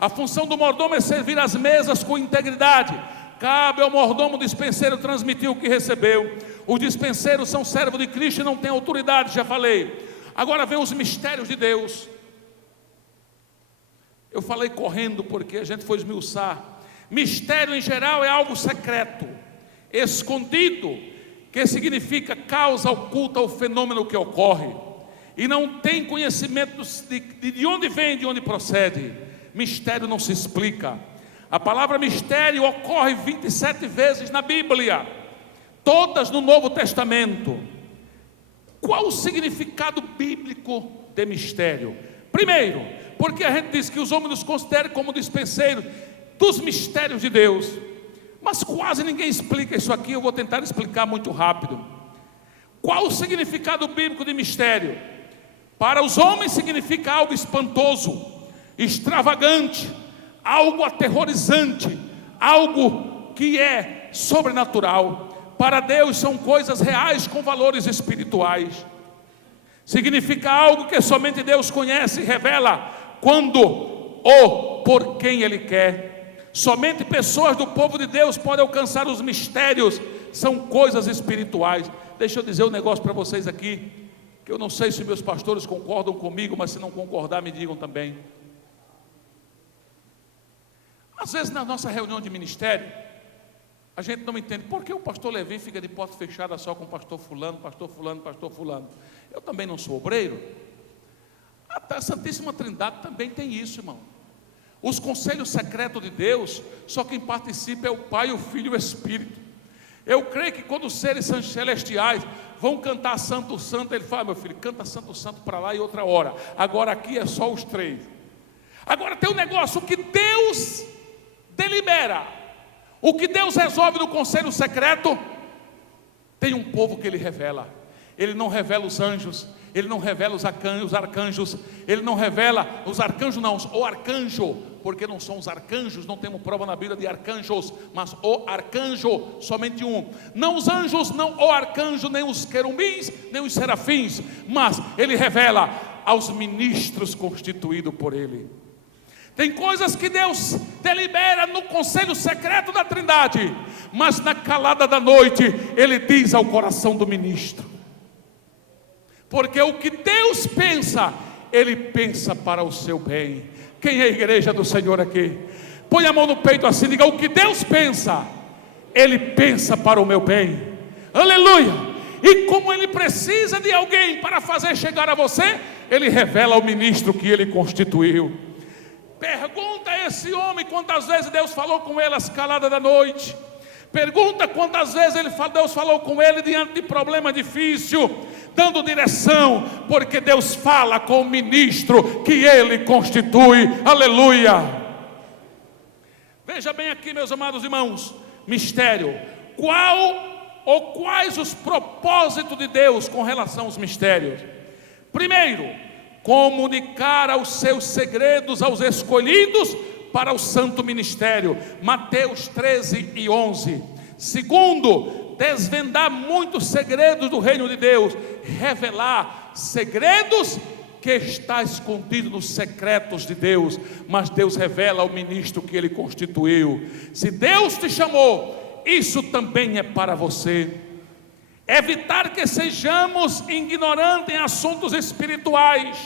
A função do mordomo é servir as mesas com integridade. Cabe ao mordomo dispenseiro transmitir o que recebeu. Os dispenseiros são servos de Cristo e não têm autoridade, já falei. Agora vem os mistérios de Deus. Eu falei correndo porque a gente foi esmiuçar. Mistério em geral é algo secreto, escondido, que significa causa oculta ao fenômeno que ocorre, e não tem conhecimento de onde vem, de onde procede. Mistério não se explica. A palavra mistério ocorre 27 vezes na Bíblia, todas no Novo Testamento. Qual o significado bíblico de mistério? Primeiro, porque a gente diz que os homens nos consideram como dispenseiros dos mistérios de Deus, mas quase ninguém explica isso aqui. Eu vou tentar explicar muito rápido. Qual o significado bíblico de mistério? Para os homens significa algo espantoso, extravagante, algo aterrorizante, algo que é sobrenatural. Para Deus são coisas reais com valores espirituais. Significa algo que somente Deus conhece e revela quando ou por quem Ele quer. Somente pessoas do povo de Deus podem alcançar os mistérios, são coisas espirituais. Deixa eu dizer um negócio para vocês aqui, que eu não sei se meus pastores concordam comigo, mas se não concordar me digam também. Às vezes na nossa reunião de ministério, a gente não entende por que o pastor Levi fica de porta fechada só com o pastor fulano, pastor fulano, pastor fulano. Eu também não sou obreiro. A Santíssima Trindade também tem isso, irmão. Os conselhos secretos de Deus, só quem participa é o Pai, o Filho e o Espírito. Eu creio que quando os seres celestiais vão cantar Santo, Santo, ele fala: meu filho, canta Santo, Santo para lá e outra hora. Agora aqui é só os três. Agora tem um negócio, o que Deus delibera, o que Deus resolve no conselho secreto, tem um povo que Ele revela. Ele não revela os anjos, Ele não revela os arcanjos, Ele não revela os arcanjos, não, o arcanjo, porque não são os arcanjos, não temos prova na Bíblia de arcanjos, mas o arcanjo, somente um. Não os anjos, não o arcanjo, nem os querubins, nem os serafins, mas Ele revela aos ministros constituídos por Ele. Tem coisas que Deus delibera no conselho secreto da Trindade, mas na calada da noite Ele diz ao coração do ministro, porque o que Deus pensa, Ele pensa para o seu bem. Quem é a igreja do Senhor aqui? Põe a mão no peito assim, diga: o que Deus pensa, Ele pensa para o meu bem. Aleluia! E como Ele precisa de alguém para fazer chegar a você, Ele revela ao ministro que Ele constituiu. Pergunta a esse homem quantas vezes Deus falou com ele às caladas da noite. Pergunta quantas vezes Deus falou com ele diante de problema difícil, dando direção, porque Deus fala com o ministro que Ele constitui. Aleluia! Veja bem aqui, meus amados irmãos, mistério. Quais os propósitos de Deus com relação aos mistérios? Primeiro, comunicar aos seus segredos aos escolhidos para o santo ministério, Mateus 13:11. Segundo, desvendar muitos segredos do reino de Deus, revelar segredos que está escondido nos secretos de Deus, mas Deus revela ao ministro que Ele constituiu. Se Deus te chamou, isso também é para você. Evitar que sejamos ignorantes em assuntos espirituais.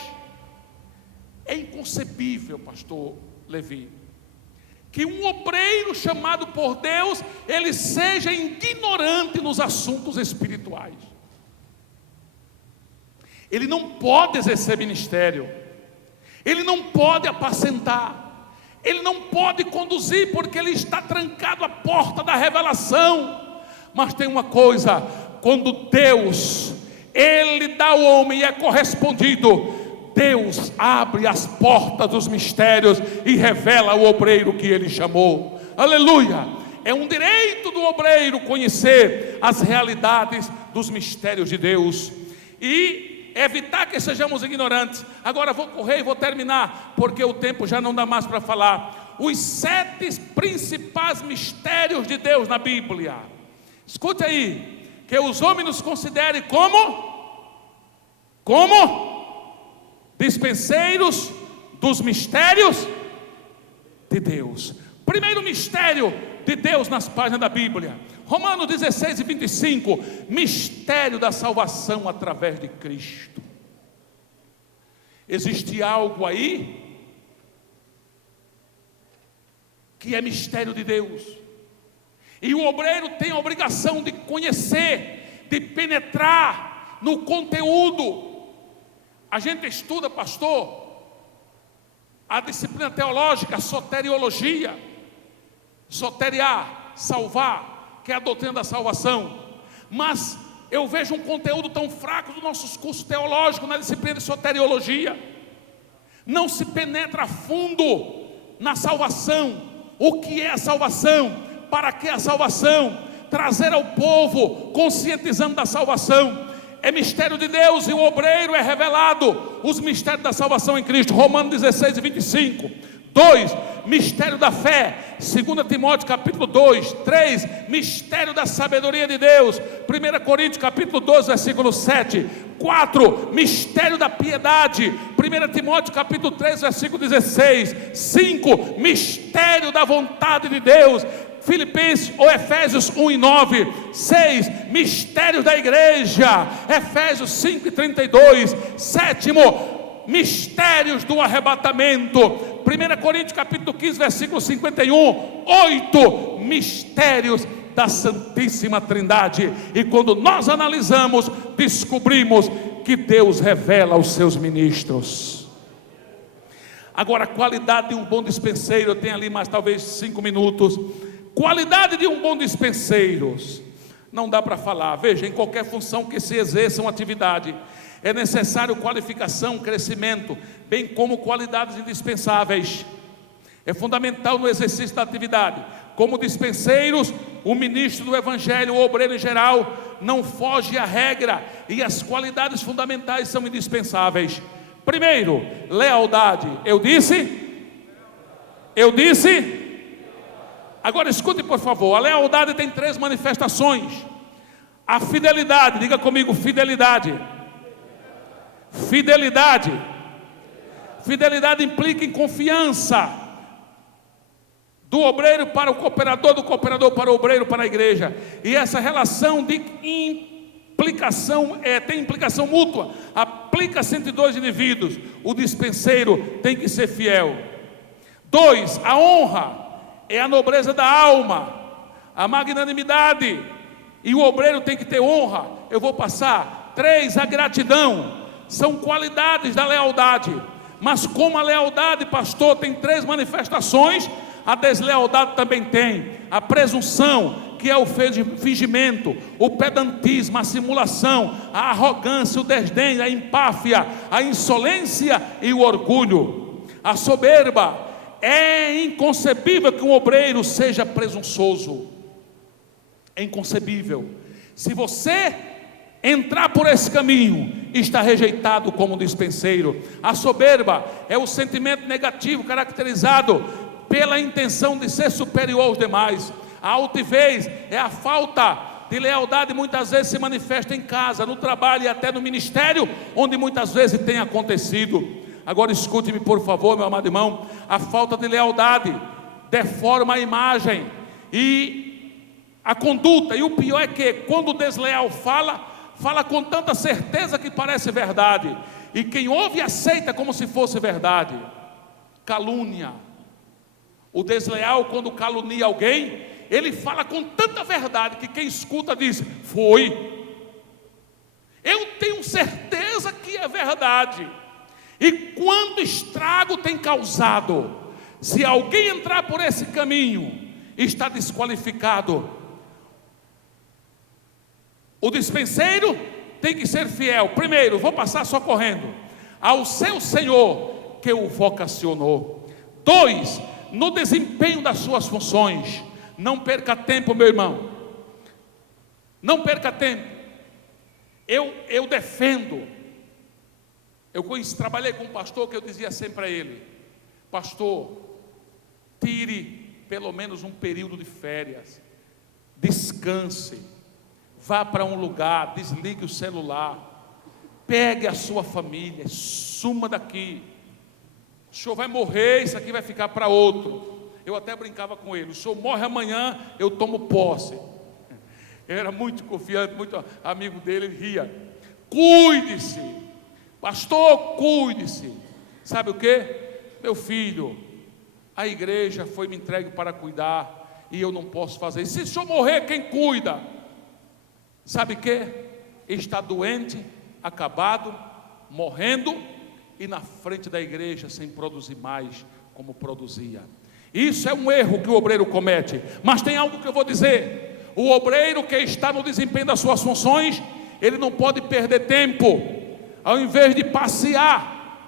É inconcebível, pastor Levi, que um obreiro chamado por Deus, ele seja ignorante nos assuntos espirituais. Ele não pode exercer ministério, ele não pode apacentar, ele não pode conduzir, porque ele está trancado à porta da revelação. Mas tem uma coisa: quando Deus, Ele dá ao homem e é correspondido, Deus abre as portas dos mistérios e revela ao obreiro que Ele chamou. Aleluia! É um direito do obreiro conhecer as realidades dos mistérios de Deus e evitar que sejamos ignorantes. Agora vou correr e vou terminar, porque o tempo já não dá mais para falar. Os 7 principais mistérios de Deus na Bíblia. Escute aí, que os homens nos considerem como dispenseiros dos mistérios de Deus. Primeiro mistério de Deus nas páginas da Bíblia, Romanos 16 e 25, mistério da salvação através de Cristo. Existe algo aí que é mistério de Deus, e o obreiro tem a obrigação de conhecer, de penetrar no conteúdo. A gente estuda, pastor, a disciplina teológica, a soteriologia, soteriar, salvar, que é a doutrina da salvação. Mas eu vejo um conteúdo tão fraco dos nossos cursos teológicos na disciplina de soteriologia. Não se penetra a fundo na salvação. O que é a salvação? Para que a salvação? Trazer ao povo, conscientizando da salvação. É mistério de Deus e o obreiro é revelado os mistérios da salvação em Cristo. Romanos 16 e 25. 2, mistério da fé, 2 Timóteo capítulo 2. 3, mistério da sabedoria de Deus, 1 Coríntios capítulo 12, versículo 7. 4, mistério da piedade, 1 Timóteo capítulo 3, versículo 16. 5, mistério da vontade de Deus, Filipenses ou Efésios 1 e 9. 6, mistérios da igreja, Efésios 5 e 32. 7, mistérios do arrebatamento, 1 Coríntios capítulo 15, versículo 51. 8, mistérios da Santíssima Trindade. E quando nós analisamos, descobrimos que Deus revela aos seus ministros. Agora, a qualidade de um bom dispenseiro, eu tenho ali mais talvez 5 minutos. Qualidade de um bom dispenseiro, não dá para falar. Veja, em qualquer função que se exerça uma atividade, é necessário qualificação, crescimento, bem como qualidades indispensáveis. É fundamental no exercício da atividade. Como dispenseiros, o ministro do Evangelho, o obreiro em geral, não foge à regra, e as qualidades fundamentais são indispensáveis. Primeiro, lealdade. Eu disse? Agora escute, por favor. A lealdade tem 3 manifestações. A fidelidade, diga comigo, fidelidade. Fidelidade implica em confiança do obreiro para o cooperador, do cooperador para o obreiro, para a igreja. E essa relação de implicação tem implicação mútua. Aplica-se entre 2 indivíduos. O dispenseiro tem que ser fiel. 2, a honra é a nobreza da alma, a magnanimidade, e o obreiro tem que ter honra. Eu vou passar. 3, a gratidão. São qualidades da lealdade. Mas como a lealdade, pastor, tem 3 manifestações, a deslealdade também tem. A presunção, que é o fingimento, o pedantismo, a simulação, a arrogância, o desdém, a empáfia, a insolência e o orgulho. A soberba. É inconcebível que um obreiro seja presunçoso. É inconcebível. Se você entrar por esse caminho, está rejeitado como dispenseiro. A soberba é o sentimento negativo caracterizado pela intenção de ser superior aos demais. A altivez é a falta de lealdade muitas vezes se manifesta em casa, no trabalho e até no ministério, onde muitas vezes tem acontecido. Agora escute-me por favor, meu amado irmão, a falta de lealdade deforma a imagem e a conduta, e o pior é que quando o desleal fala com tanta certeza que parece verdade, e quem ouve aceita como se fosse verdade. Calúnia. O desleal, quando calunia alguém, ele fala com tanta verdade que quem escuta diz: foi. Eu tenho certeza que é verdade. E quando estrago tem causado, se alguém entrar por esse caminho, está desqualificado. O dispenseiro tem que ser fiel. Primeiro, vou passar só correndo, ao seu Senhor que o vocacionou. 2, no desempenho das suas funções. Não perca tempo, meu irmão. Não perca tempo. Eu defendo. Trabalhei com um pastor que eu dizia sempre a ele: pastor, tire pelo menos um período de férias, descanse, vá para um lugar, desligue o celular, pegue a sua família, suma daqui. O senhor vai morrer, isso aqui vai ficar para outro. Eu até brincava com ele: o senhor morre amanhã, eu tomo posse. Eu era muito confiante, muito amigo dele, ele ria. Cuide-se, pastor, cuide-se. Sabe o que? Meu filho, a igreja foi me entregue para cuidar, e eu não posso fazer isso. Se o senhor morrer, quem cuida? Sabe o que? Está doente, acabado, morrendo, e na frente da igreja sem produzir mais como produzia. Isso é um erro que o obreiro comete. Mas tem algo que eu vou dizer: o obreiro que está no desempenho das suas funções, ele não pode perder tempo. Ao invés de passear,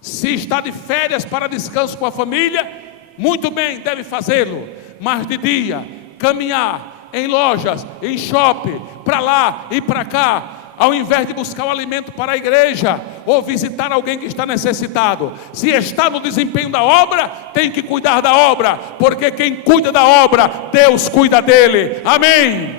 se está de férias para descanso com a família, muito bem, deve fazê-lo. Mas de dia, caminhar em lojas, em shopping, para lá e para cá, ao invés de buscar o alimento para a igreja, ou visitar alguém que está necessitado. Se está no desempenho da obra, tem que cuidar da obra, porque quem cuida da obra, Deus cuida dele. Amém.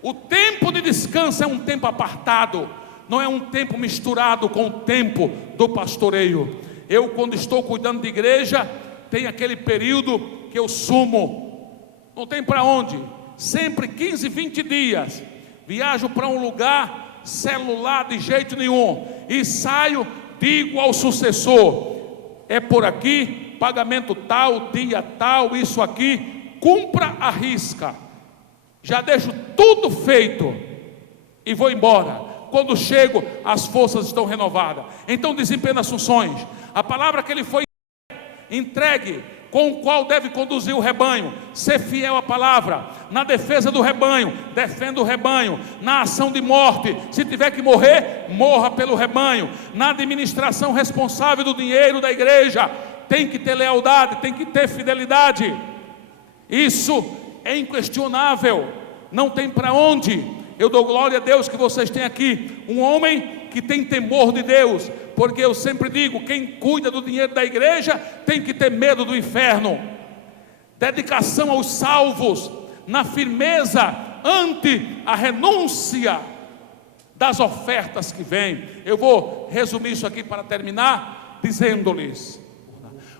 O tempo de descanso é um tempo apartado, não é um tempo misturado com o tempo do pastoreio. Eu, quando estou cuidando de igreja, tem aquele período que eu sumo, não tem para onde, sempre 15, 20 dias, viajo para um lugar, celular de jeito nenhum, e saio, digo ao sucessor: é por aqui, pagamento tal, dia tal, isso aqui, cumpra a risca. Já deixo tudo feito e vou embora. Quando chego, as forças estão renovadas. Então desempenho as funções. A palavra que ele foi entregue, com o qual deve conduzir o rebanho, ser fiel à palavra, na defesa do rebanho, defenda o rebanho, na ação de morte, se tiver que morrer, morra pelo rebanho, na administração responsável do dinheiro da igreja, tem que ter lealdade, tem que ter fidelidade. Isso é inquestionável, não tem para onde. Eu dou glória a Deus que vocês têm aqui um homem que tem temor de Deus, porque eu sempre digo: quem cuida do dinheiro da igreja tem que ter medo do inferno. Dedicação aos salvos, na firmeza ante a renúncia das ofertas que vêm. Eu vou resumir isso aqui para terminar, dizendo-lhes: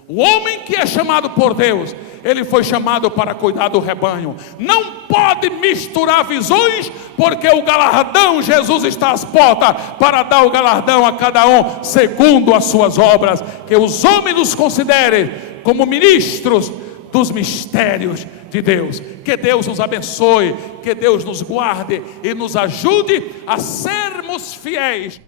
o homem que é chamado por Deus, ele foi chamado para cuidar do rebanho. Não pode misturar visões, porque o galardão, Jesus está às portas para dar o galardão a cada um segundo as suas obras. Que os homens nos considerem como ministros dos mistérios de Deus. Que Deus nos abençoe, que Deus nos guarde e nos ajude a sermos fiéis.